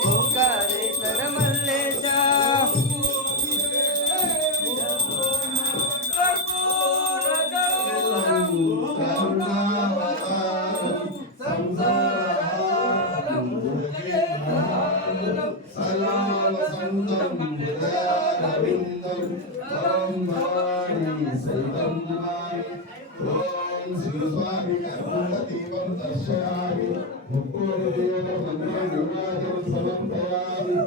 ओंकारेश्वर मल्लेशा कर्पूर गौरम करुणावतारम संसारसारम भुजगेन्द्रहारम सदा वसन्तं हृदयारविन्दं तं भवानी सहितं नमामि। ॐ श्री स्वामी कर्पूरदीपं दर्शयामि मुक्कोददेवं मन्त्रं समर्पयामि।